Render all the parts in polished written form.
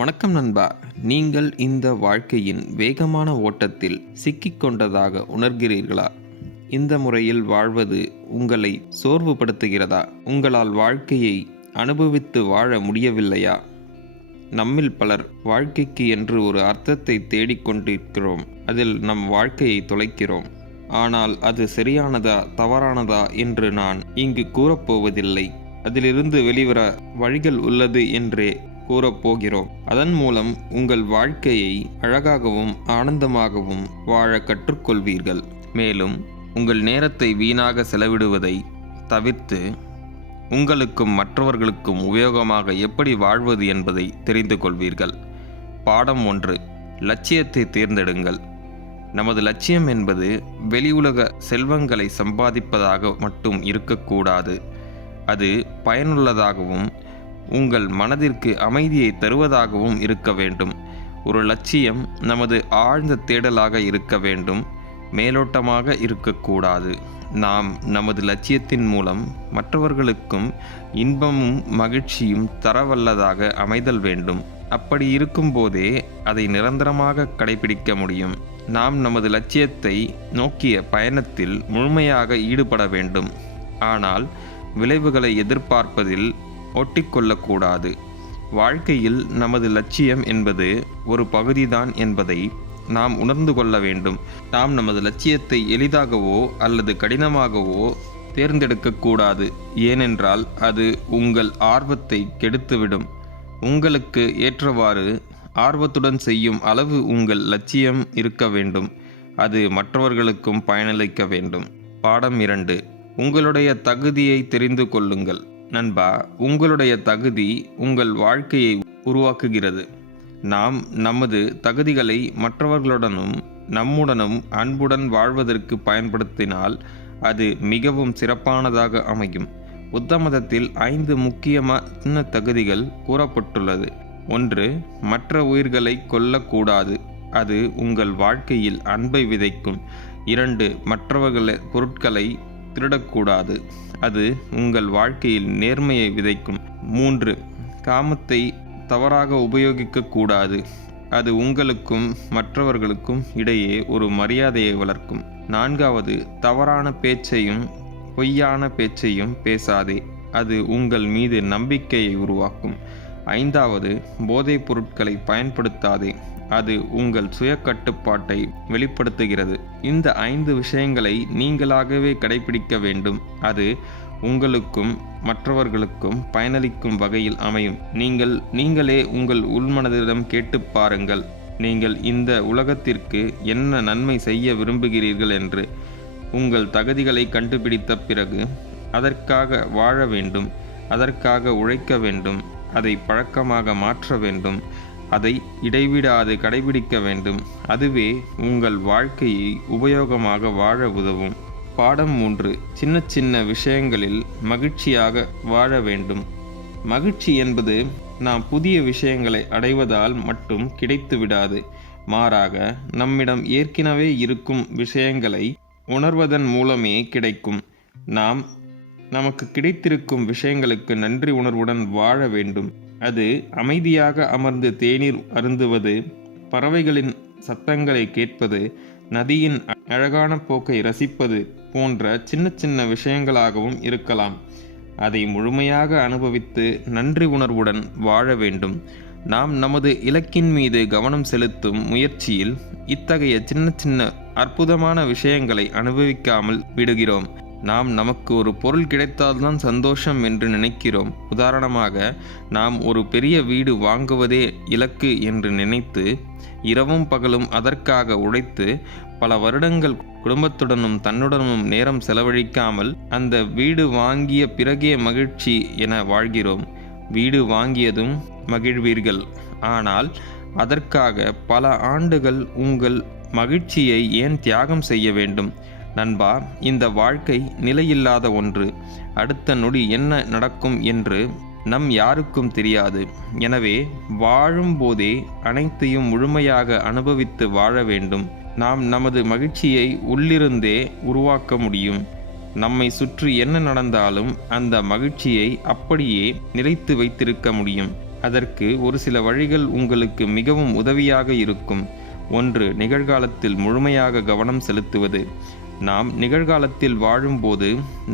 வணக்கம் நண்பா. நீங்கள் இந்த வாழ்க்கையின் வேகமான ஓட்டத்தில் சிக்கிக்கொண்டதாக உணர்கிறீர்களா? இந்த முறையில் வாழ்வது உங்களை சோர்வுபடுத்துகிறதா? உங்களால் வாழ்க்கையை அனுபவித்து வாழ முடியவில்லையா? நம்மில் பலர் வாழ்க்கைக்கு என்று ஒரு அர்த்தத்தை தேடிக்கொண்டிருக்கிறோம். அதில் நம் வாழ்க்கையை தொலைக்கிறோம். ஆனால் அது சரியானதா தவறானதா என்று நான் இங்கு கூறப்போவதில்லை. அதிலிருந்து வெளிவர வழிகள் உள்ளது என்றே கூறப்போகிறோம். அதன் மூலம் உங்கள் வாழ்க்கையை அழகாகவும் ஆனந்தமாகவும் வாழ கற்றுக்கொள்வீர்கள். மேலும் உங்கள் நேரத்தை வீணாக செலவிடுவதை தவிர்த்து உங்களுக்கும் மற்றவர்களுக்கும் உபயோகமாக எப்படி வாழ்வது என்பதை தெரிந்து கொள்வீர்கள். பாடம் 1. லட்சியத்தை தேர்ந்தெடுங்கள். நமது லட்சியம் என்பது வெளி உலக செல்வங்களை சம்பாதிப்பதாக மட்டும் இருக்கக்கூடாது. அது பயனுள்ளதாகவும் உங்கள் மனதிற்கு அமைதியை தருவதாகவும் இருக்க வேண்டும். ஒரு லட்சியம் நமது ஆழ்ந்த தேடலாக இருக்க வேண்டும், மேலோட்டமாக இருக்கக்கூடாது. நாம் நமது லட்சியத்தின் மூலம் மற்றவர்களுக்கும் இன்பமும் மகிழ்ச்சியும் தரவல்லதாக அமைதல் வேண்டும். அப்படி இருக்கும்போதே அதை நிரந்தரமாக கடைபிடிக்க முடியும். நாம் நமது லட்சியத்தை நோக்கிய பயணத்தில் முழுமையாக ஈடுபட வேண்டும். ஆனால் விளைவுகளை எதிர்பார்ப்பதில் ஒட்டிக்கொள்ளக்கூடாது. வாழ்க்கையில் நமது லட்சியம் என்பது ஒரு பகுதிதான் என்பதை நாம் உணர்ந்து கொள்ள வேண்டும். நாம் நமது லட்சியத்தை எளிதாகவோ அல்லது கடினமாகவோ தேர்ந்தெடுக்கக்கூடாது. ஏனென்றால் அது உங்கள் ஆர்வத்தை கெடுத்துவிடும். உங்களுக்கு ஏற்றவாறு ஆர்வத்துடன் செய்யும் அளவு உங்கள் லட்சியம் இருக்க வேண்டும். அது மற்றவர்களுக்கும் பயனளிக்க வேண்டும். பாடம் 2. உங்களுடைய தகுதியை தெரிந்து கொள்ளுங்கள். நண்பா, உங்களுடைய தகுதி உங்கள் வாழ்க்கையை உருவாக்குகிறது. நாம் நமது தகுதிகளை மற்றவர்களுடனும் நம்முடனும் அன்புடன் வாழ்வதற்கு பயன்படுத்தினால் அது மிகவும் சிறப்பானதாக அமையும். புத்த மதத்தில் 5 முக்கியமான தகுதிகள் கூறப்பட்டுள்ளது. 1. மற்ற உயிர்களை கொல்லக்கூடாது. அது உங்கள் வாழ்க்கையில் அன்பை விதைக்கும். 2. மற்றவர்கள பொருட்களை திருடக்கூடாது. அது உங்கள் வாழ்க்கையில் நேர்மையை விதைக்கும். 3. காமத்தை தவறாக உபயோகிக்கக்கூடாது. அது உங்களுக்கும் மற்றவர்களுக்கும் இடையே ஒரு மரியாதையை வளர்க்கும். 4. தவறான பேச்சையும் பொய்யான பேச்சையும் பேசாதே. அது உங்கள் மீது நம்பிக்கையை உருவாக்கும். 5. போதைப் பொருட்களை பயன்படுத்தாதே. அது உங்கள் சுய கட்டுப்பாட்டை வெளிப்படுத்துகிறது. இந்த 5 விஷயங்களை நீங்களாகவே கடைபிடிக்க வேண்டும். அது உங்களுக்கும் மற்றவர்களுக்கும் பயனளிக்கும் வகையில் அமையும். நீங்களே உங்கள் உள்மனதிடம் கேட்டு பாருங்கள். நீங்கள் இந்த உலகத்திற்கு என்ன நன்மை செய்ய விரும்புகிறீர்கள் என்று. உங்கள் தகுதிகளை கண்டுபிடித்த பிறகு அதற்காக வாழ வேண்டும். அதற்காக உழைக்க வேண்டும். அதை பழக்கமாக மாற்ற வேண்டும். அதை இடைவிடாது கடைபிடிக்க வேண்டும். அதுவே உங்கள் வாழ்க்கையை உபயோகமாக வாழ உதவும். பாடம் 3. சின்ன சின்ன விஷயங்களில் மகிழ்ச்சியாக வாழ வேண்டும். மகிழ்ச்சி என்பது நாம் புதிய விஷயங்களை அடைவதால் மட்டும் கிடைத்து விடாது. மாறாக நம்மிடம் ஏற்கனவே இருக்கும் விஷயங்களை உணர்வதன் மூலமே கிடைக்கும். நமக்கு கிடைத்திருக்கும் விஷயங்களுக்கு நன்றி உணர்வுடன் வாழ வேண்டும். அது அமைதியாக அமர்ந்து தேநீர் அருந்துவது, பறவைகளின் சத்தங்களை கேட்பது, நதியின் அழகான போக்கை ரசிப்பது போன்ற சின்ன சின்ன விஷயங்களாகவும் இருக்கலாம். அதை முழுமையாக அனுபவித்து நன்றி உணர்வுடன் வாழ வேண்டும். நாம் நமது இலக்கின் மீது கவனம் செலுத்தும் முயற்சியில் இத்தகைய சின்ன சின்ன அற்புதமான விஷயங்களை அனுபவிக்காமல் விடுகிறோம். நமக்கு ஒரு பொருள் கிடைத்தால்தான் சந்தோஷம் என்று நினைக்கிறோம். உதாரணமாக, நாம் ஒரு பெரிய வீடு வாங்குவதே இலக்கு என்று நினைத்து இரவும் பகலும் அதற்காக உழைத்து பல வருடங்கள் குடும்பத்துடனும் தன்னுடனும் நேரம் செலவழிக்காமல் அந்த வீடு வாங்கிய பிறகே மகிழ்ச்சி என வாழ்கிறோம். வீடு வாங்கியதும் மகிழ்வீர்கள். ஆனால் அதற்காக பல ஆண்டுகள் உங்கள் மகிழ்ச்சியை ஏன் தியாகம் செய்ய வேண்டும்? நண்பா, இந்த வாழ்க்கை நிலையில்லாத ஒன்று. அடுத்த நொடி என்ன நடக்கும் என்று யாருக்கும் தெரியாது. எனவே வாழும் போதே அனைத்தையும் முழுமையாக அனுபவித்து வாழ வேண்டும். நாம் நமது மகிழ்ச்சியை உள்ளிருந்தே உருவாக்க முடியும். நம்மை சுற்றி என்ன நடந்தாலும் அந்த மகிழ்ச்சியை அப்படியே நிலைத்து வைத்திருக்க முடியும். அதற்கு ஒரு சில வழிகள் உங்களுக்கு மிகவும் உதவியாக இருக்கும். 1. நிகழ்காலத்தில் முழுமையாக கவனம் செலுத்துவது. நாம் நிகழ்காலத்தில் வாழும்போது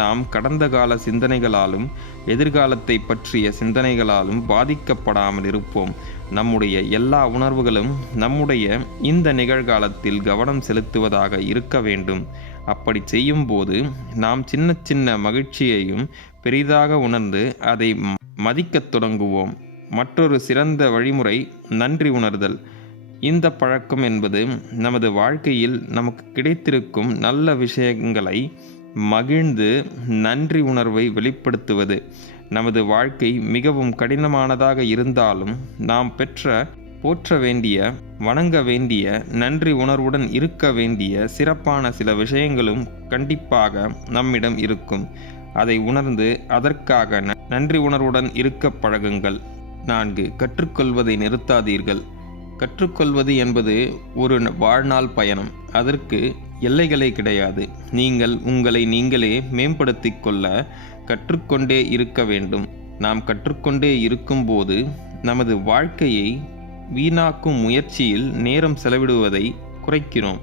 நாம் கடந்த கால சிந்தனைகளாலும் எதிர்காலத்தை பற்றிய சிந்தனைகளாலும் பாதிக்கப்படாமல் இருப்போம். நம்முடைய எல்லா உணர்வுகளும் நம்முடைய இந்த நிகழ்காலத்தில் கவனம் செலுத்துவதாக இருக்க வேண்டும். அப்படி செய்யும்போது நாம் சின்ன சின்ன மகிழ்ச்சியையும் பெரிதாக உணர்ந்து அதை மதிக்கத் தொடங்குவோம். மற்றொரு சிறந்த வழிமுறை நன்றி உணர்தல். இந்த பழக்கம் என்பது நமது வாழ்க்கையில் நமக்கு கிடைத்திருக்கும் நல்ல விஷயங்களை மகிழ்ந்து நன்றி உணர்வை வெளிப்படுத்துவது. நமது வாழ்க்கை மிகவும் கடினமானதாக இருந்தாலும் நாம் போற்ற வேண்டிய, வணங்க வேண்டிய, நன்றி உணர்வுடன் இருக்க வேண்டிய சிறப்பான சில விஷயங்களும் கண்டிப்பாக நம்மிடம் இருக்கும். அதை உணர்ந்து அதற்காக நன்றி உணர்வுடன் இருக்க பழகுங்கள். 4. கற்றுக்கொள்வதை நிறுத்தாதீர்கள். கற்றுக்கொள்வது என்பது ஒரு வாழ்நாள் பயணம். அதற்கு எல்லைகளே கிடையாது. நீங்கள் உங்களை நீங்களே மேம்படுத்திக் கொள்ள கற்றுக்கொண்டே இருக்க வேண்டும். நாம் கற்றுக்கொண்டே இருக்கும்போது நமது வாழ்க்கையை வீணாக்கும் முயற்சியில் நேரம் செலவிடுவதை குறைக்கிறோம்.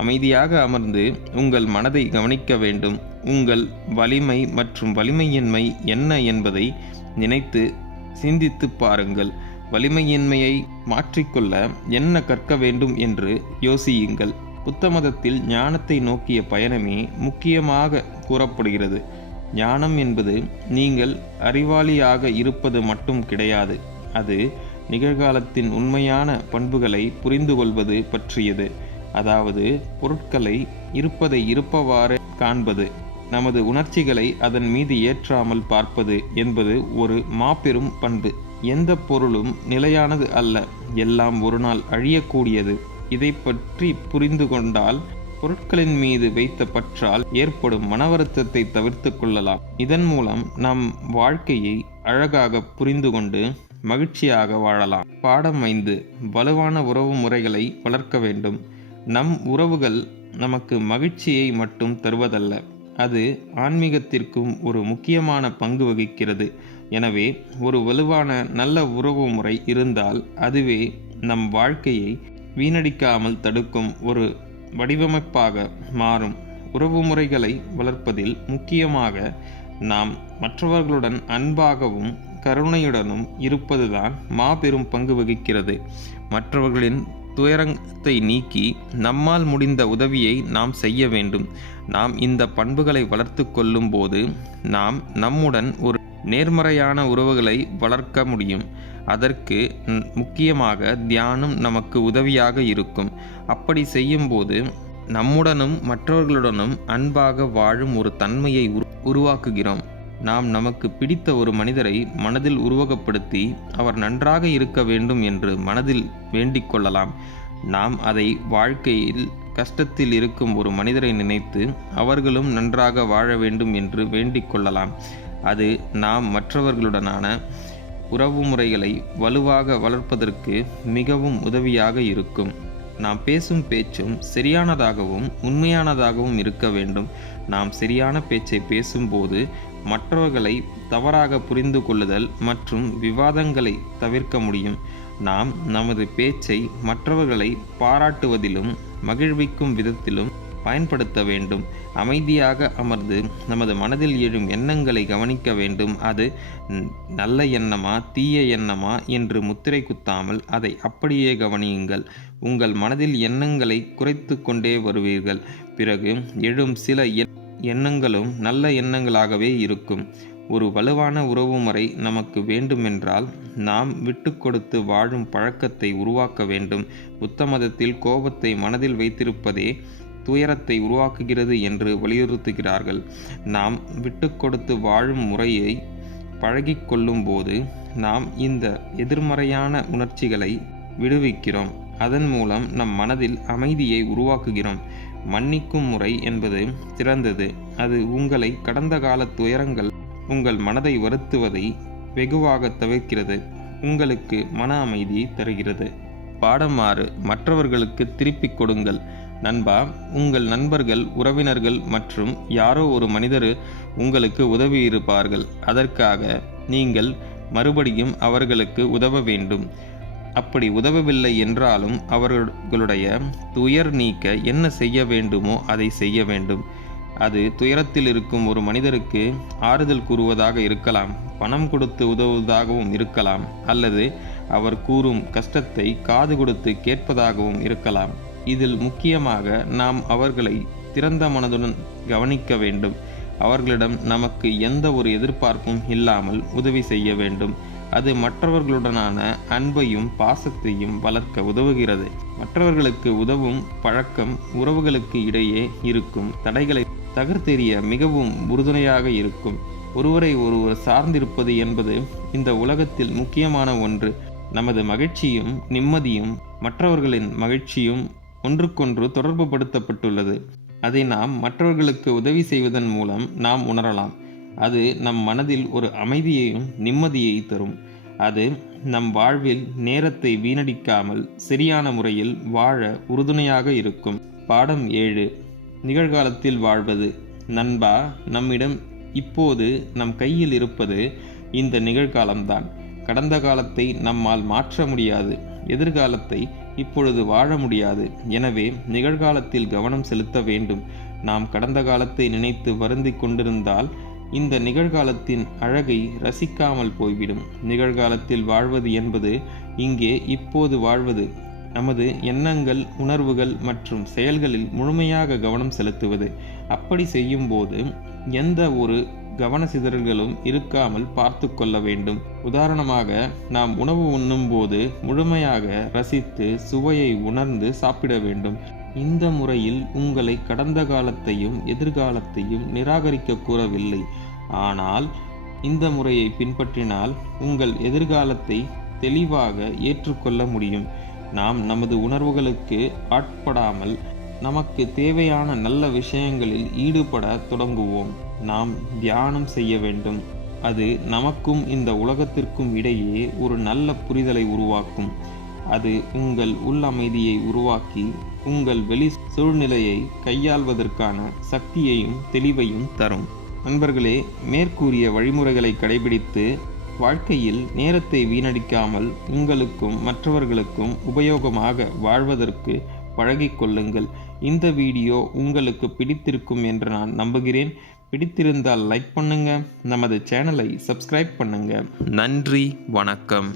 அமைதியாக அமர்ந்து உங்கள் மனதை கவனிக்க வேண்டும். உங்கள் வலிமை மற்றும் வலிமையின்மை என்ன என்பதை நினைத்து சிந்தித்து பாருங்கள். வலிமையின்மையை மாற்றிக்கொள்ள என்ன கற்க வேண்டும் என்று யோசியுங்கள். புத்த மதத்தில் ஞானத்தை நோக்கிய பயணமே முக்கியமாக கூறப்படுகிறது. ஞானம் என்பது நீங்கள் அறிவாளியாக இருப்பது மட்டும் கிடையாது. அது நிகழ்காலத்தின் உண்மையான பண்புகளை புரிந்து கொள்வது பற்றியது. அதாவது பொருட்களை இருப்பதை இருப்பவாறு காண்பது, நமது உணர்ச்சிகளை அதன் மீது ஏற்றாமல் பார்ப்பது என்பது ஒரு மாபெரும் பண்பு. எந்த பொருளும் நிலையானது அல்ல, எல்லாம் ஒரு நாள் அழியக்கூடியது. இதை பற்றி புரிந்து கொண்டால் பொருட்களின் மீது வைத்த பற்றால் ஏற்படும் மன வருத்தத்தை தவிர்த்து கொள்ளலாம். இதன் மூலம் நம் வாழ்க்கையை அழகாக புரிந்து கொண்டு மகிழ்ச்சியாக வாழலாம். பாடம் 5. வலுவான உறவு முறைகளை வளர்க்க வேண்டும். நம் உறவுகள் நமக்கு மகிழ்ச்சியை மட்டும் தருவதல்ல, அது ஆன்மீகத்திற்கும் ஒரு முக்கியமான பங்கு வகிக்கிறது. எனவே ஒரு வலுவான நல்ல உறவு முறை இருந்தால் அதுவே நம் வாழ்க்கையை வீணடிக்காமல் தடுக்கும் ஒரு வடிவமைப்பாக மாறும். உறவு முறைகளை வளர்ப்பதில் முக்கியமாக நாம் மற்றவர்களுடன் அன்பாகவும் கருணையுடனும் இருப்பதுதான் மாபெரும் பங்கு வகிக்கிறது. மற்றவர்களின் துயரத்தை நீக்கி நம்மால் முடிந்த உதவியை நாம் செய்ய வேண்டும். நாம் இந்த பண்புகளை வளர்த்து கொள்ளும் போது நாம் நம்முடன் ஒரு நேர்மறையான உறவுகளை வளர்க்க முடியும். அதற்கு முக்கியமாக தியானம் நமக்கு உதவியாக இருக்கும். அப்படி செய்யும்போது நம்முடனும் மற்றவர்களுடனும் அன்பாக வாழும் ஒரு தன்மையை உருவாக்குகிறோம். நாம் நமக்கு பிடித்த ஒரு மனிதரை மனதில் உருவகப்படுத்தி அவர் நன்றாக இருக்க வேண்டும் என்று மனதில் வேண்டிக் கொள்ளலாம். நாம் அதை வாழ்க்கையில் கஷ்டத்தில் இருக்கும் ஒரு மனிதரை நினைத்து அவர்களும் நன்றாக வாழ வேண்டும் என்று வேண்டிக் கொள்ளலாம். அது நாம் மற்றவர்களுடனான உறவு முறைகளை வலுவாக வளர்ப்பதற்கு மிகவும் உதவியாக இருக்கும். நாம் பேசும் பேச்சும் சரியானதாகவும் உண்மையானதாகவும் இருக்க வேண்டும். நாம் சரியான பேச்சை பேசும்போது மற்றவர்களை தவறாக புரிந்து கொள்ளுதல் மற்றும் விவாதங்களை தவிர்க்க முடியும். நாம் நமது பேச்சை மற்றவர்களை பாராட்டுவதிலும் மகிழ்விக்கும் விதத்திலும் பயன்படுத்த வேண்டும். அமைதியாக அமர்ந்து நமது மனதில் எழும் எண்ணங்களை கவனிக்க வேண்டும். அது நல்ல எண்ணமா தீய எண்ணமா என்று முத்திரை குத்தாமல் அதை அப்படியே கவனியுங்கள். உங்கள் மனதில் எண்ணங்களை குறைத்து கொண்டே வருவீர்கள். பிறகு எழும் சில எண்ணங்களும் நல்ல எண்ணங்களாகவே இருக்கும். ஒரு வலுவான உறவு முறை நமக்கு வேண்டுமென்றால் நாம் விட்டு கொடுத்து வாழும் பழக்கத்தை உருவாக்க வேண்டும். புத்த மதத்தில் கோபத்தை மனதில் வைத்திருப்பதே துயரத்தை உருவாக்குகிறது என்று வலியுறுத்துகிறார்கள். நாம் விட்டு கொடுத்து வாழும் முறையை பழகி கொள்ளும் போது நாம் இந்த எதிர்மறையான உணர்ச்சிகளை விடுவிக்கிறோம். அதன் மூலம் நம் மனதில் அமைதியை உருவாக்குகிறோம். மன்னிக்கும் முறை என்பது சிறந்தது. அது உங்களை கடந்த கால துயரங்கள் உங்கள் மனதை வருத்துவதை வெகுவாக தவிர்க்கிறது. உங்களுக்கு மன அமைதியை தருகிறது. பாடம் 6. மற்றவர்களுக்கு திருப்பிக் கொடுங்கள். நண்பா, உங்கள் நண்பர்கள், உறவினர்கள் மற்றும் யாரோ ஒரு மனிதர் உங்களுக்கு உதவி இருப்பார்கள். அதற்காக நீங்கள் மறுபடியும் அவர்களுக்கு உதவ வேண்டும். அப்படி உதவவில்லை என்றாலும் அவர்களுடைய துயர் நீக்க என்ன செய்ய வேண்டுமோ அதை செய்ய வேண்டும். அது துயரத்தில் இருக்கும் ஒரு மனிதருக்கு ஆறுதல் கூறுவதாக இருக்கலாம், பணம் கொடுத்து உதவுவதாகவும் இருக்கலாம், அல்லது அவர் கூறும் கஷ்டத்தை காது கொடுத்து கேட்பதாகவும் இருக்கலாம். இதில் முக்கியமாக நாம் அவர்களை திறந்த மனதுடன் கவனிக்க வேண்டும். அவர்களிடம் நமக்கு எந்த ஒரு எதிர்பார்ப்பும் இல்லாமல் உதவி செய்ய வேண்டும். அது மற்றவர்களுடனான அன்பையும் பாசத்தையும் வளர்க்க உதவுகிறது. மற்றவர்களுக்கு உதவும் பழக்கம் உறவுகளுக்கு இடையே இருக்கும் தடைகளை தகர்த்தெறிய மிகவும் உறுதுணையாக இருக்கும். ஒருவரை ஒருவர் சார்ந்திருப்பது என்பது இந்த உலகத்தில் முக்கியமான ஒன்று. நமது மகிழ்ச்சியும் நிம்மதியும் மற்றவர்களின் மகிழ்ச்சியும் ஒன்றுக்கொன்று தொடர்பு படுத்தப்பட்டுள்ளது. அதை நாம் மற்றவர்களுக்கு உதவி செய்வதன் மூலம் நாம் உணரலாம். அது நம் மனதில் ஒரு அமைதியையும் நிம்மதியை தரும். அது நம் வாழ்வில் நேரத்தை வீணடிக்காமல் சரியான முறையில் வாழ உறுதுணையாக இருக்கும். பாடம் 7. நிகழ்காலத்தில் வாழ்வது. நண்பா, நம்மிடம் இப்போது நம் கையில் இருப்பது இந்த நிகழ்காலம்தான். கடந்த காலத்தை நம்மால் மாற்ற முடியாது. எதிர்காலத்தை இப்பொழுது வாழ முடியாது. எனவே நிகழ்காலத்தில் கவனம் செலுத்த வேண்டும். நாம் கடந்த காலத்தை நினைத்து வருந்தி கொண்டிருந்தால் இந்த நிகழ்காலத்தின் அழகை ரசிக்காமல் போய்விடும். நிகழ்காலத்தில் வாழ்வது என்பது இங்கே இப்போது வாழ்வது. நமது எண்ணங்கள், உணர்வுகள் மற்றும் செயல்களில் முழுமையாக கவனம் செலுத்துவது. அப்படி செய்யும்போது எந்த ஒரு கவன சிதறல்களும் இருக்காமல் பார்த்து கொள்ள வேண்டும். உதாரணமாக, நாம் உணவு உண்ணும் போது முழுமையாக ரசித்து சுவையை உணர்ந்து சாப்பிட வேண்டும். இந்த முறையில் உங்களை கடந்த காலத்தையும் எதிர்காலத்தையும் நிராகரிக்க கூறவில்லை. ஆனால் இந்த முறையை பின்பற்றினால் உங்கள் எதிர்காலத்தை தெளிவாக ஏற்றுக்கொள்ள முடியும். நாம் நமது உணர்வுகளுக்கு ஆட்படாமல் நமக்கு தேவையான நல்ல விஷயங்களில் ஈடுபட தொடங்குவோம். நாம் தியானம் செய்ய வேண்டும். அது நமக்கும் இந்த உலகத்திற்கும் இடையே ஒரு நல்ல புரிதலை உருவாக்கும். அது உங்கள் உள் அமைதியை உருவாக்கி உங்கள் வெளி சூழ்நிலையை கையாள்வதற்கான சக்தியையும் தெளிவையும் தரும். நண்பர்களே, மேற்கூறிய வழிமுறைகளை கடைபிடித்து வாழ்க்கையில் நேரத்தை வீணடிக்காமல் உங்களுக்கும் மற்றவர்களுக்கும் உபயோகமாக வாழ்வதற்கு பழகிக்கொள்ளுங்கள். இந்த வீடியோ உங்களுக்கு பிடித்திருக்கும் என்று நான் நம்புகிறேன். பிடித்திருந்தால் லைக் பண்ணுங்க, நமது சேனலை சப்ஸ்கிரைப் பண்ணுங்க. நன்றி, வணக்கம்.